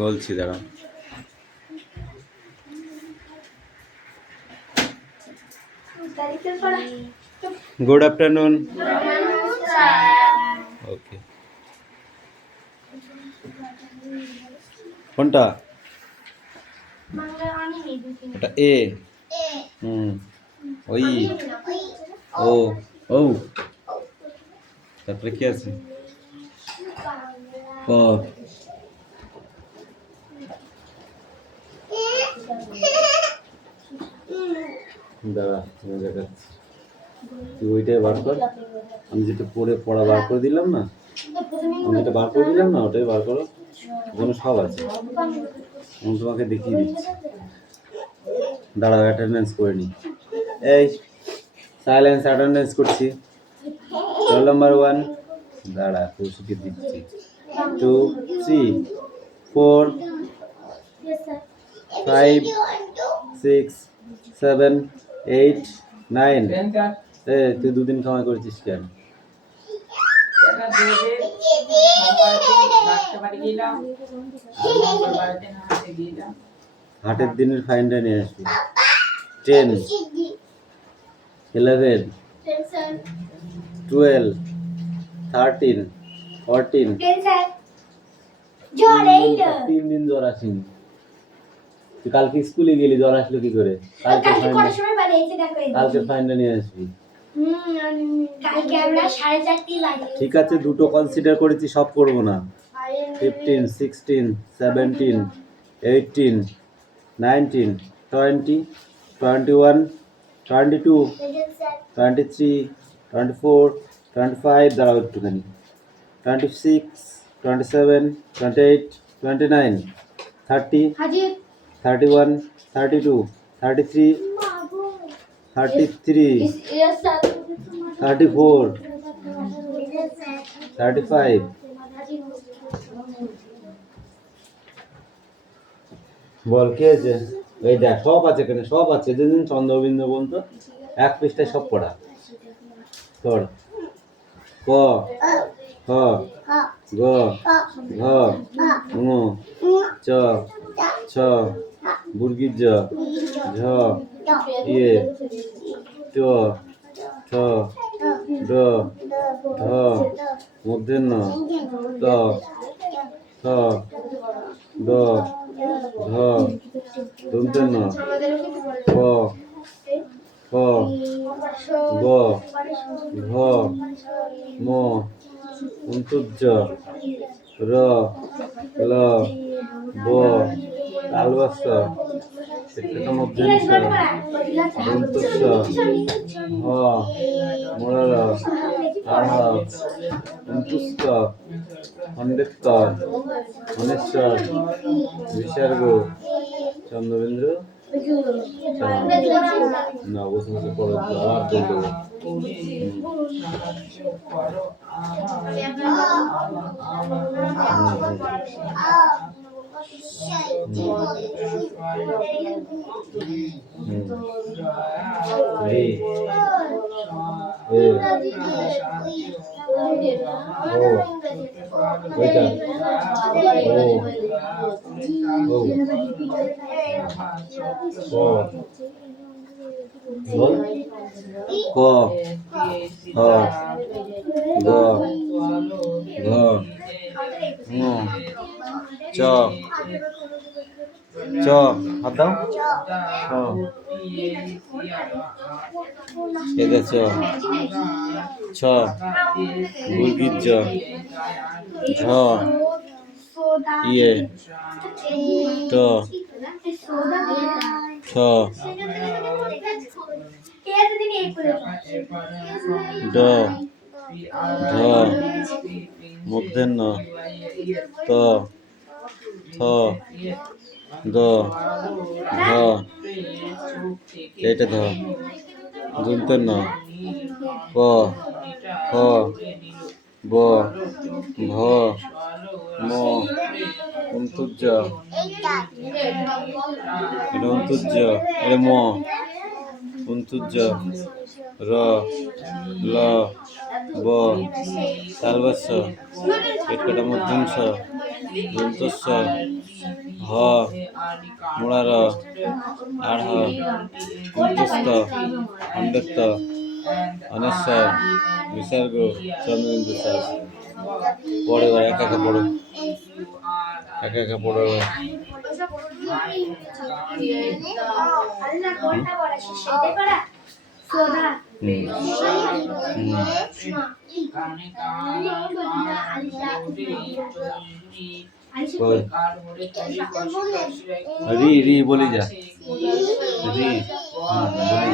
বলছি দাঁড়াও। Good afternoon. ওকে, কোনটা? ওটা এ। ওই ও ও তারপরে কি আছে? ক। দাঁড়া, আমি দেখাচ্ছি। তুই ওইটাই বার কর। আমি যেটা পড়া বার করে দিলাম না, ওটাই বার করো। ওখানে সব আছে, আমি তোমাকে দেখিয়ে দিচ্ছি। দাঁড়াও, অ্যাটেন্ডেন্স করে নি। এই সাইলেন্স, অ্যাটেন্ডেন্স করছি। Roll number 1। দাঁড়া, কৌশিকে দিচ্ছি। 2 3 4 5 6 7 8 9। তুই দুদিন কামাই করেছিস কেন? হাটের দিনের ফাইনটা নিয়ে আসবি। 10 11 12 13 14। 3 দিন জ্বর আসেনি। তুই কালকে স্কুলে গেলি, জ্বর আসলো কি করে? কালকে ফাইনটা নিয়ে আসবি। ঠিক আছে, দুটো কনসিডার করেছি, সব করবো না। 15 16 17 18 19 20 21 22 23 24 25। দাঁড়াও একটুখানি। 26 27 28 29 30 31 32 33 33 34 35। বল কে আছে? এই দেখ, সব আছে এখানে, সব আছে। যেদিন চন্দ্রবিন্দু বলতো, এক পৃষ্ঠায় সব পড়া। তোর ক খ গ ঘ ঙ চ ছ বুর্গির জ ঝ ইয়ে ট ঠ ড ঢ মূর্ধন্য ত থ দ ধ দন্তেন্য ক খ গ ঘ ম অন্তর্য র ল ব তালবস্য মধ্যস্য দন্তস্য হ মূলর আহ অন্তুস্ত খণ্ডেত্ব অনেশ্বর বিসর্গ চন্দ্রবিন্দু না অবশেষে পড়ো আর বলতে ক খ গ ঘ ঙ চ চ হাত দাও। ছ ছ বুর্গির জ ঝ ইয়ে ট ঠ ড ঢ মূর্ধন্য ত থ দ ধ এটা ধ দন্তন্য প ফ ব ভ ম অন্তর্য এটা অন্তর্য, এটা ম অন্তর্য র ল ব তালবস্য পেটকাটা মধ্যাংশ দন্তস্ব হ মুড়ার আড়হ অন্তস্থ অন্বেত্ত অনেশ্বর বিসর্গ চন্দ্রেন্দ্র চাষ পড়ে এবার একা একা পড়ো একা একা পড়ো এবার রি রি বলি যা রি বলি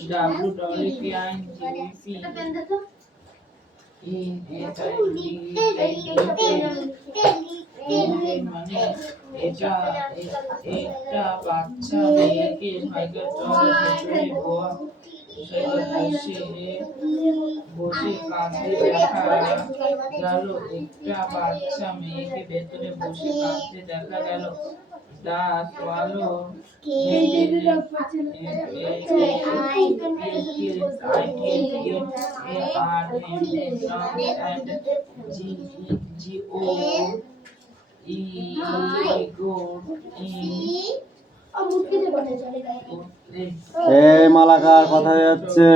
যা মানে এটা একটা বাচ্চা মেয়েকে ভাইগার তলে ভেতরে বসে কাঁদতে দেখা গেল একটা বাচ্চা মেয়েকে ভেতরে বসে কাঁদতে দেখা গেল দা সোয়ালো এই মালাকার কথা যাচ্ছে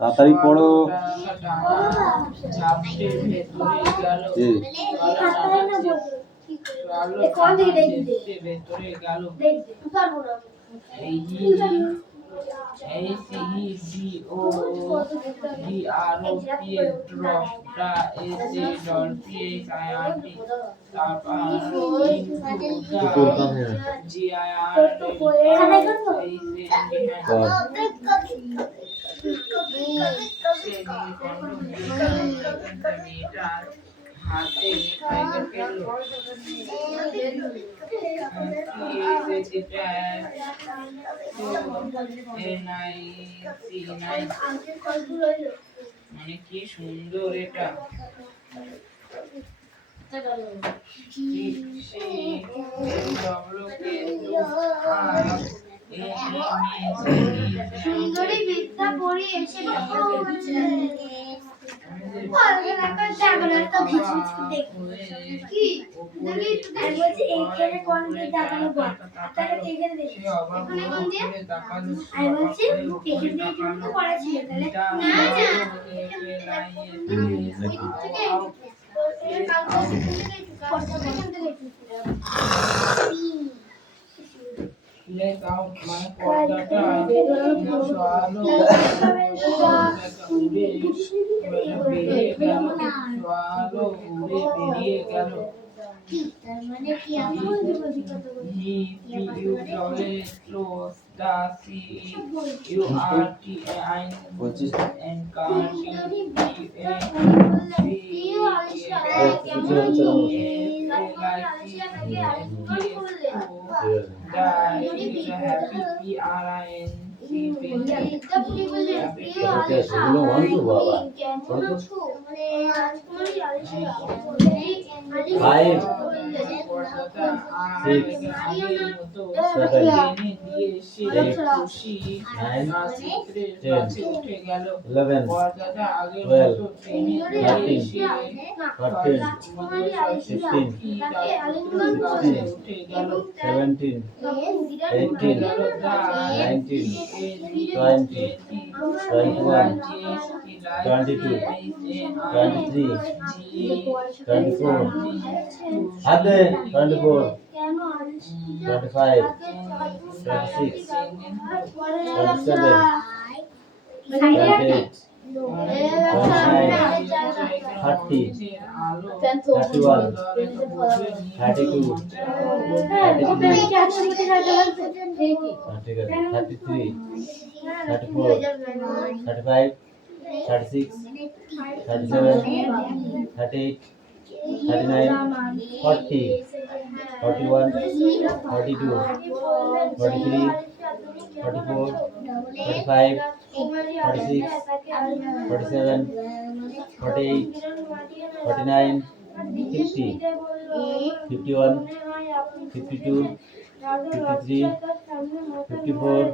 তাড়াতাড়ি পড়ো ভেতরে গেল হাতে মানে কি সুন্দর এটা সুন্দরী বিদ্যা পড়ি এসে বেরিয়ে গেল মানে কি you are 30, 31, 32, 33, ঠিক আছে, 33, 34, 35, 36, 37, 38, 39, 40, 41, 42, 43, 44, 45, 46, 47, 48, 49, 50, 51, 52, 53, 54,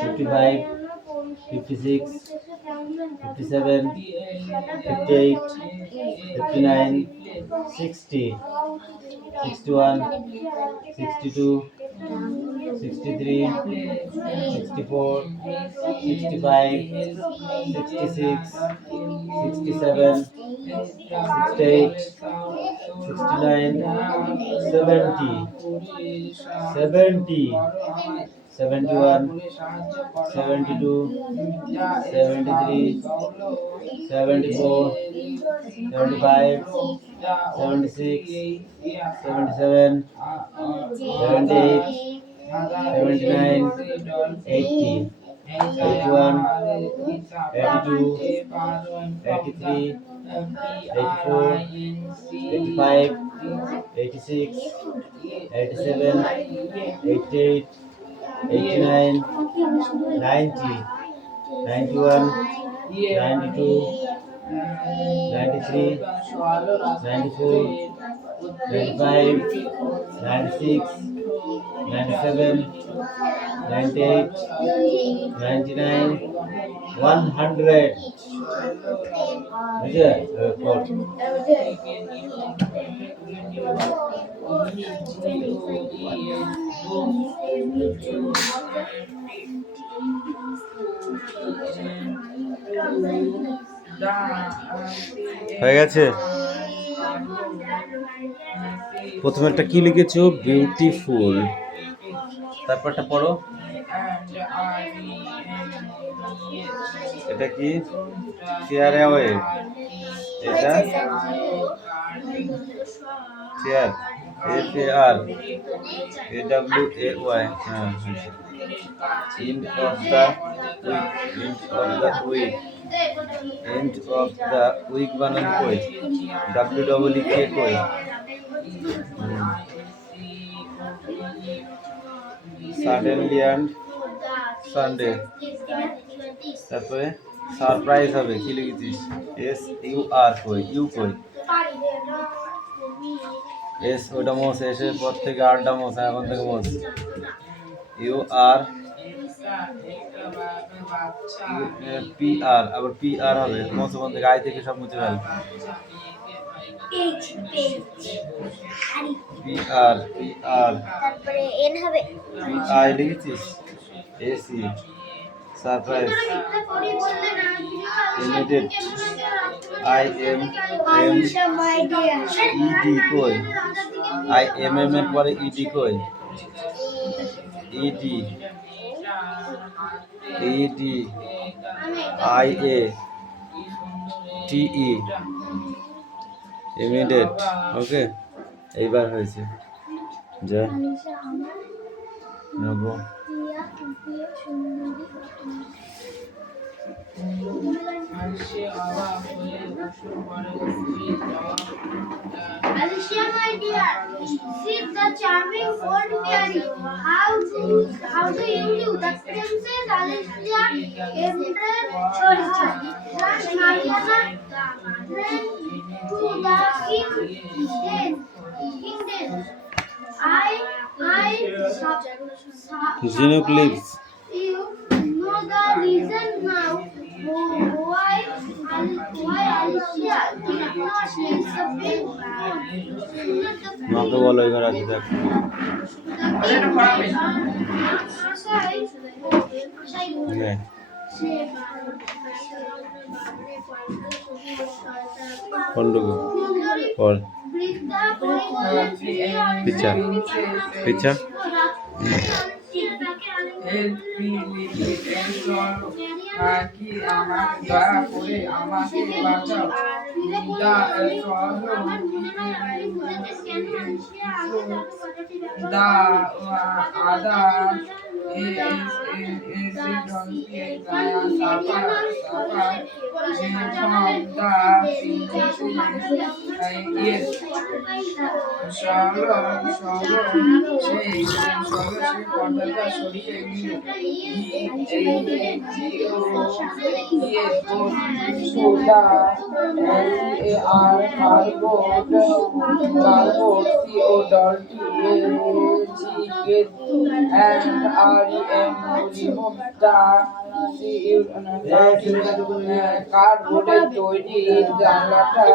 55, 56, 57, 58, 59, 60, 61, 62, 63, 64, 65, 66, 67, 68, 69, 70, 70, 71, 72, 73, 74, 75, 76, 77, 78, 79, 80, 81, 82, 83, 84, 85, 86, 87, 88, 89, 90, 91, 92, 93, 94, 95, 96, 97, 98, 99, 100. বুঝলে? পর। হয়ে গেছে। প্রথমে একটা কি লিখেছো? বিউটিফুল। তারপরটা পড়ো। এটা কি? Chair away. এটা চেয়ার, FAR, AWAY। হ্যাঁ, end of the week, end of the week বানান কই? WEEK কই? Suddenly and Sunday. তারপরে সারপ্রাইজ হবে, কি লিখেছিস? SUR কই? ইউ কই? এস ওটা মোস, এসের পর থেকে আরটা মোস, এখন থেকে মোস। UR, PR, আবার PR হবে মোস, ওখান থেকে আই থেকে সব মুছে ফেল। PR, তারপরে এন হবে। আই লিখেছিস? AC, surprise. Immediate, IMM, ED কই? IMM এর পরে ED কই? ED, IA, TE, immediate. Okay, এইবার হয়েছে। যা নেবো। Alicia, my dear, see the charming old fairy. How do you do? The princess Alicia, Emperor, Mariana, to the king. Zinuk lives. You know the reason now why Alicia did not take the big bag. মাকে বলো এবার আছে দেখ। হ্যাঁ। কোনটুকু? পর। পিছা। পিছা। El কি আমাকে দয়া করে আমাকে বাঁচাও দা the other is a donkey Sapa from the yes সেই পর্দাটা সরিয়ে নিল আর cardboard and REM remove কার্ডবোর্ডের তৈরি জানলাটা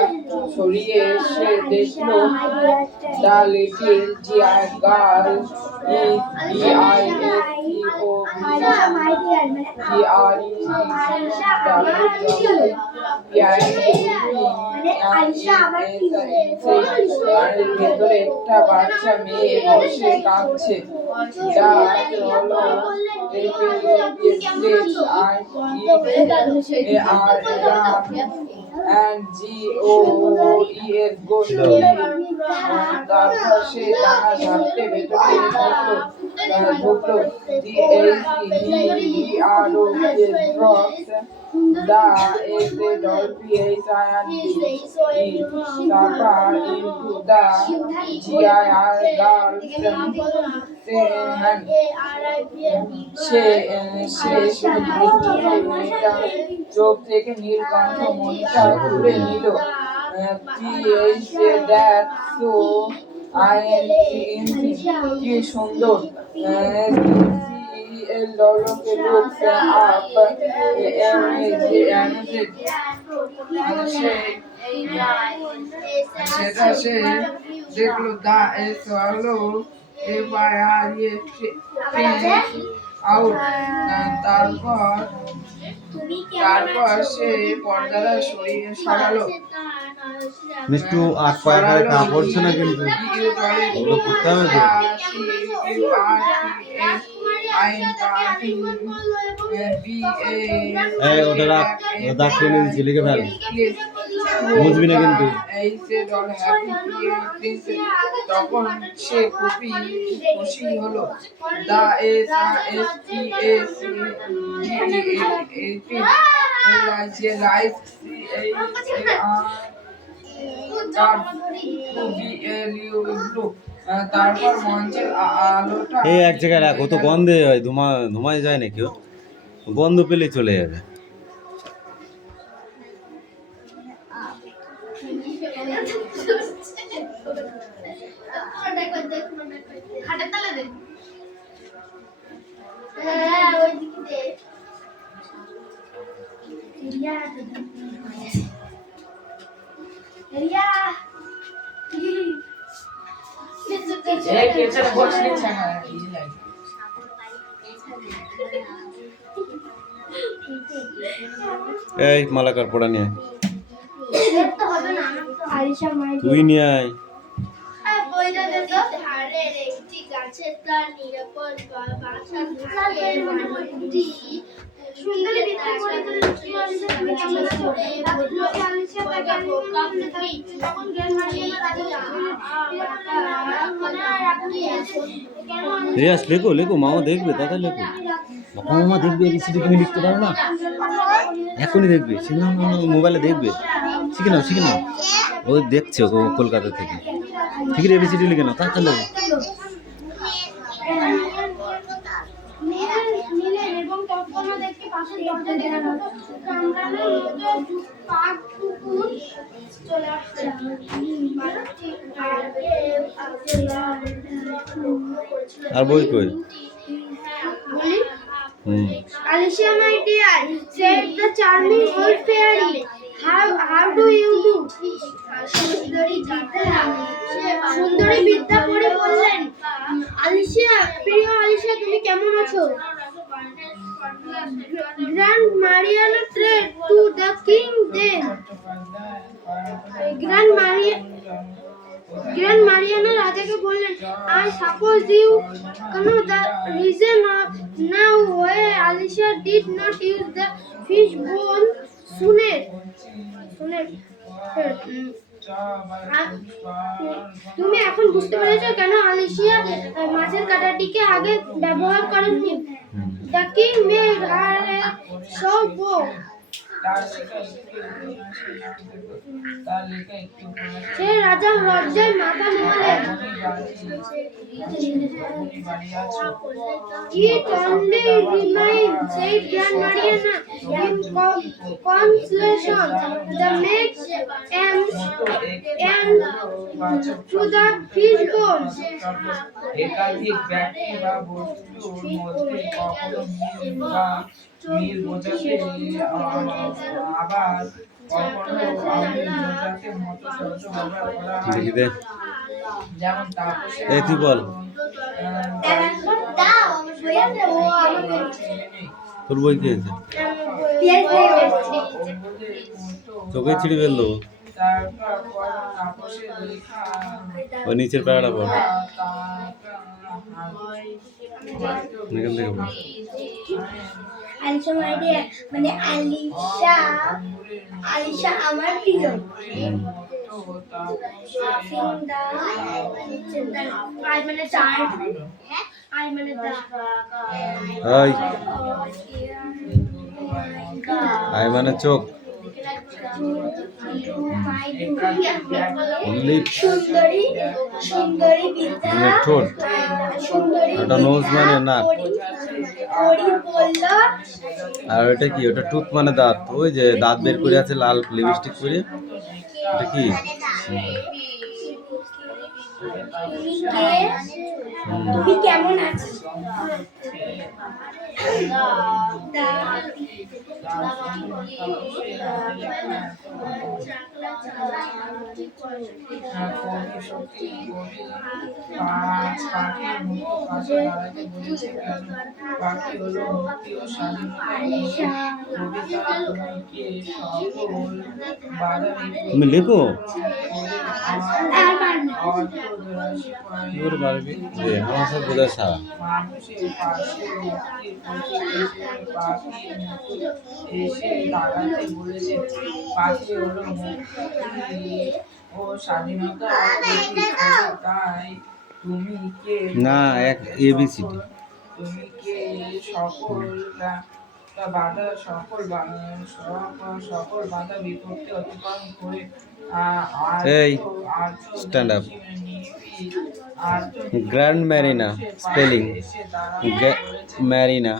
সরিয়ে এসে দেখলো দ্য লিটল জিআই গার্ল ভেতরে একটা বাচ্চা মেয়ে বসে কাঁদছে and GOES তারপর সে দানা ঝাপটে ভেতরে ঢুকলো the into the GIR girls চোখ থেকে নীলকণ্ঠ মনিটা তুলে নিল কি সুন্দর looks up সেটা সে দেখলো দা আউট তারপর সে পর্দাটা সরালো মিষ্টু আর কয়েকবার কাজ করছে না কিন্তু ওগুলো করতে হবে তো ওটা রাখ দাগ টেনে দিচ্ছি লিখে ফেল বুঝবি না কিন্তু তখন সে খুবই খুশি হলো তারপর মঞ্চের আলোটা এই এক জায়গায় রাখো তো গন্ধে হয় ধুমায় যায় না কেউ গন্ধ পেলে চলে যাবে এই মালাকার পড়া নিয়ে তুই নিয়ে আয় সুন্দরী বিদ্যা রিয়াস লেখো লেখো মামা দেখবে দাদা লেখো মামা দেখবে এবিসিডি তুমি লিখতে পারো না এখনই দেখবে মোবাইলে দেখবে শিখে নাও ও দেখছে ও কলকাতা থেকে ঠিক আছে এবিসিডি লিখে নাও তাড়াতাড়ি লেখো আর বই কই Alicia, my dear, said the charming old fairy. How do you do? সুন্দরী বিদ্যা পড়ে বললেন আলিশিয়া প্রিয় আলিশিয়া তুমি কেমন আছো grand Mariana trade to the king then grand Maria grand Mariana রাজাকে বললেন, I suppose you know the reason now why Alicia did not use the fish bone sooner. তুমি এখন বুঝতে পেরেছো কেন আলিশিয়া মাছের কাঁটাটিকে আগে ব্যবহার করেননি? The king made her a show bow. সে রাজা লজ্জায় মাথা নোয়ালেন। It only remains, said Grand Mariana, in consolation, the maids and to the fish bones. একাধিক ব্যক্তি বা বস্তুর মধ্যে কখনো মিল বোঝাতে আবার কখনো অমিল বোঝাতে মতো শব্দ ব্যবহার করা হয়। দেখি দে। যেমন তাপসে এই তুই বল। তোর বই কি হয়েছে? চোখে ছিঁড়ে ফেললো। ওই নিচের প্যারাটা পড়। এখান থেকে পড়। আলিশা মানে আলিশা আমার প্রিয়। আই মানে চার, আই মানে আই আই মানে চোখ, লিপ সুন্দরী সুন্দরী বিদ্যা মানে ঠোঁট, ওটা নোজ মানে নাক, আর ওটা কি? ওটা টুথ মানে দাঁত। ওই যে দাঁত বের করে আছে লাল লিপস্টিক করে, এটা কি? তুমি কেমন আছো? তুমি লেখো কি করে পারবি? যে আমার সব বোঝা সারা। মানুষের পাশে মুক্তির প্রতীক পাখির মতো এসে দাঁড়াতে বলেছে। পাখি হলো মুক্তি ও স্বাধীনতার প্রতীক। তাই তুমি কে না, এক এবিসিডি। তুমি কে সকল বাধা বিপত্তি অতিক্রম করে এই stand up. Grand Marina spelling Marina.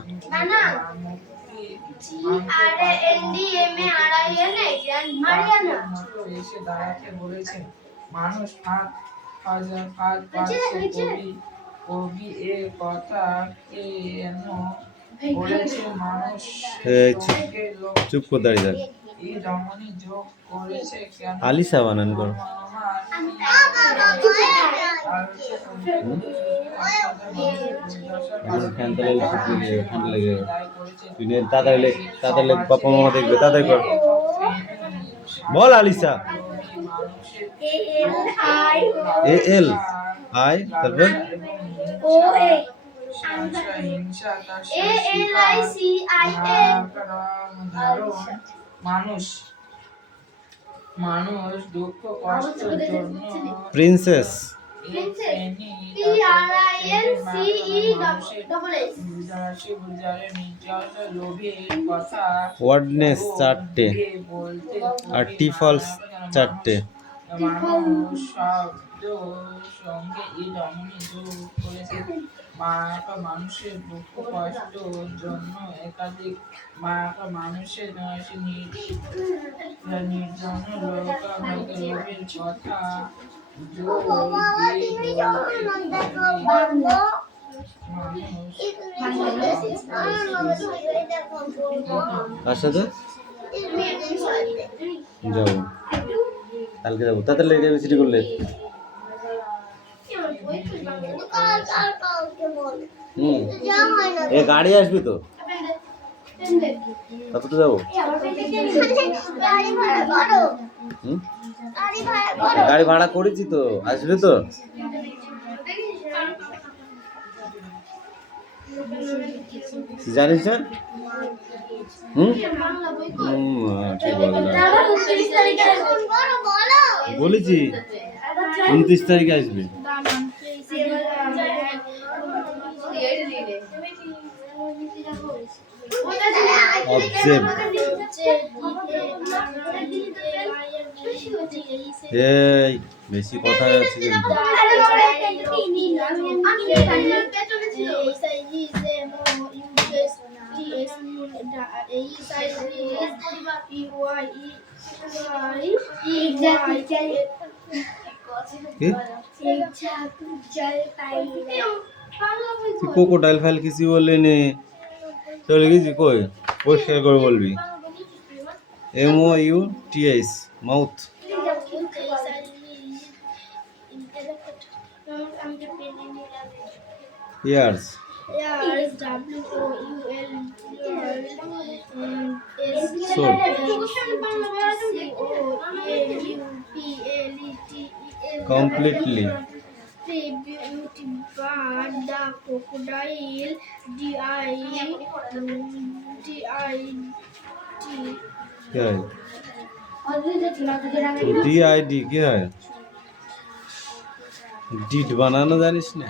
এসে দাঁড়াতে বলেছেন। মানুষ কবি এ কথা কেন বলেছে? মানুষ চুপ করে দাঁড়িয়ে থাক। এই রমণী যোগ করেছে কেন? আলিশা বানান করো। ঠান্ডা লেগে তুই তাড়াতাড়ি পাপা মামা দেখবে, তাড়াতাড়ি কর। বল আলিশা। এ এল আই তারপর মানুষ মানুষ দুঃখ কষ্টের জন্য প্রিন্সেস ওয়ার্ডনেস 4টে আর টি ফলস 4টে। মানুষ শব্দ সঙ্গে এই রমণী যোগ করেছে। মানুষের দুঃখ কষ্টের জন্য একাধিক মানুষের নির্জন লোকের কথা কার সাথে যাবো? কালকে যাবো। তাড়াতাড়ি লেগে যাবে সিটি করলে। এ গাড়ি আসবি তো, তারপর তো যাবো। গাড়ি ভাড়া করেছি তো, আসবে তো? জানিস না? হুম ঠিক বলেছি 29 তারিখে আসবে। অবজেক্ট এই বেশি কথা আছে কিন্তু। ক্রোকোডাইল ফাইল কিছু বললি নে, চলে গেছি কই, পরিষ্কার করে বলবি। MOUTH mouth. Years completely but the crocodile क्या है? तो DID क्या है? डिड बनाना जानिस ना?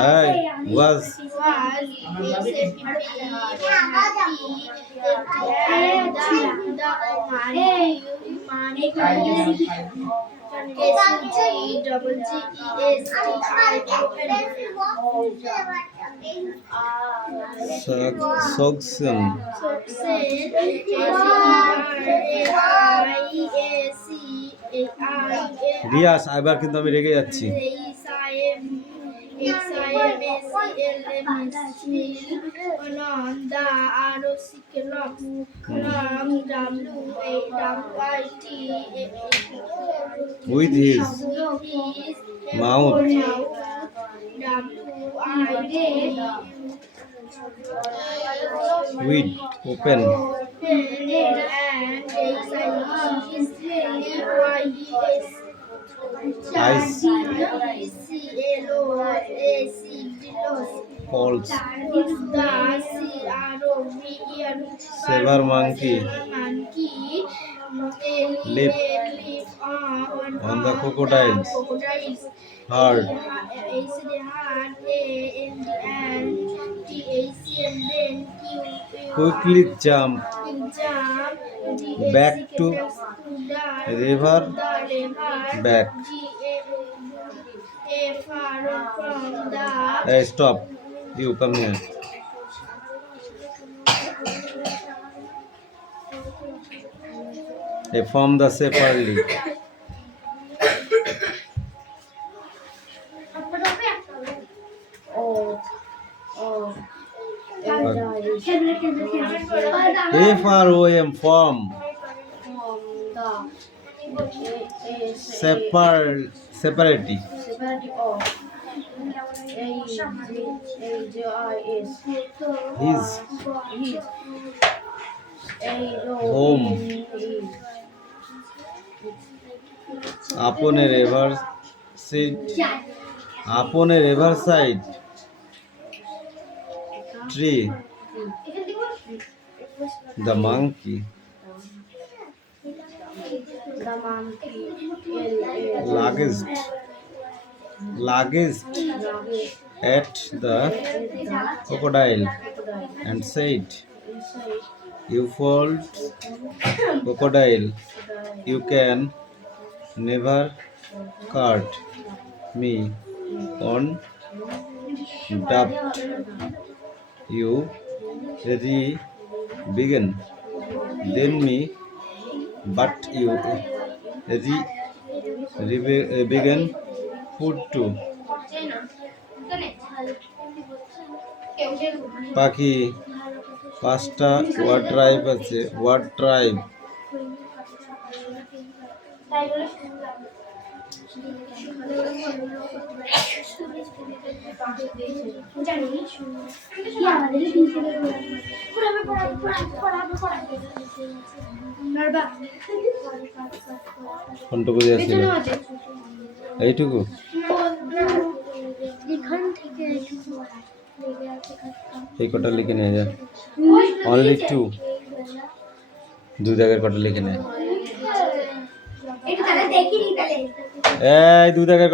Hi, was Sogson. রিয়াস এবার কিন্তু আমি রেগে যাচ্ছি। With his mouth with open eyes calls saber monkey leap on the crocodile's heart quickly jump back to river back. Hey, stop, you come here. Form the separately. FROM form separate his home upon a riverside tree. The monkey lugged at the crocodile and said, "You fool crocodile, you can never cut me on doubt. You begin, then me, but you begin food too." পাখি পাঁচটা word tribe আছে। Word tribe তাই বলে শুনলাম জানি কি আমাদের কোনটুকু দিয়েছিল এইটুকু এখান থেকে এই কটা লিখে নিয়ে যা অনলি 2 দুই দাগের কটা লিখে নে এটা তাহলে দেখি তাহলে এই দুই দাগের